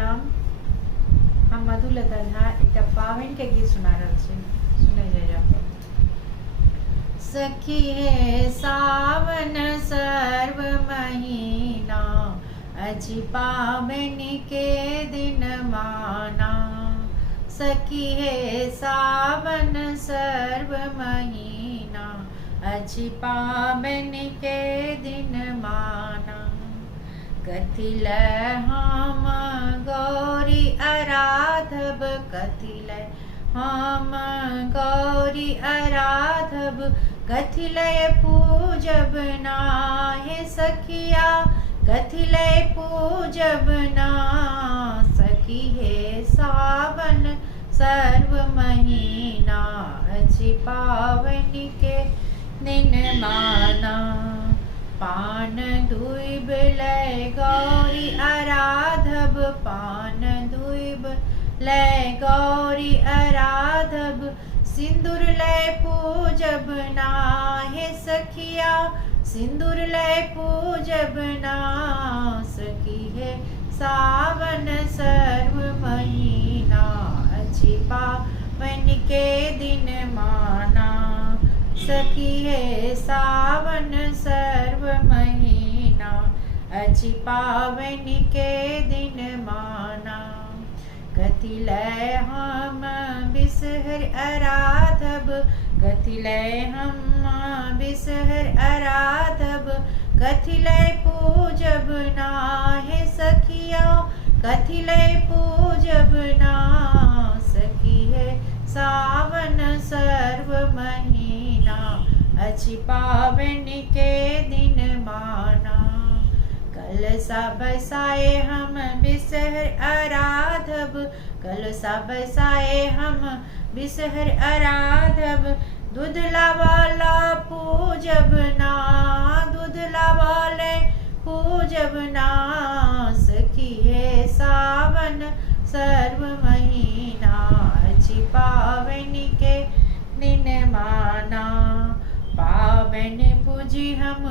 प्रणाम। हम मधुलता झा एक पावन के गीत सुना रहा सुने जा। सखी है सावन सर्व महीना, अजी पावन के दिन माना। सखी है सावन सर्व महीना, अजी पावन के दिन माना। कथिल हम गौरी आराधब, कथिल हम गौरी आराधब, कथिल पूजब ना हे सखिया, कथिल पूजब ना। सखी है सावन सर्व महीना, अजी पावन के दिन माना। पान धुइब लय गौरी आराधब, पान धुइब लय गौरी आराधब, सिंदूर लय पूजब ना हे सखिया, सिंदूर लय पूजब ना। सखी है सावन सर्व महीना, अजी पावन के दिन माना। सखी है सावन सर्व महीना, अजी पावन के दिन माना। कथिल हम बिसहर आराधब, कथिल हम बिसहर आराधब, कथिल पूजब ना हे सखिया, कथिल पूजब ना। सखी है सावन सर्व महीना, अजी पावन के दिन माना। कलसा बसाए हम बिसहर आराधब, कलसा बसाए हम बिसहर आराधब, दूधला वाला पूजब ना, दूधला वाले पूजब ना। सखी है सावन सर्व महीना, अजी पावन के दिन माना। पावन पूजी हम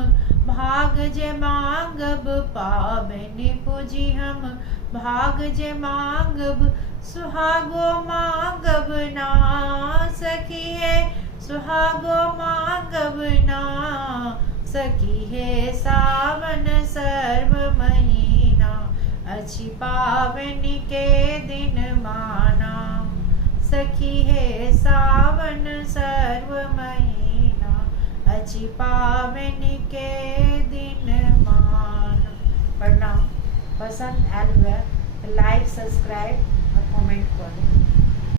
भाग जे मांगब, पावन पूजी हम भाग जे मांगब, सुहागो मांगब ना। सखी है सुहागो मांगब ना। सखी है सावन सर्व महीना, अजी पावन के दिन माना। सखी है सावन सर्व महीना, अजी पावन के दिन माना। प्रणाम। पसंद आयल हुआ तो लाइक सब्सक्राइब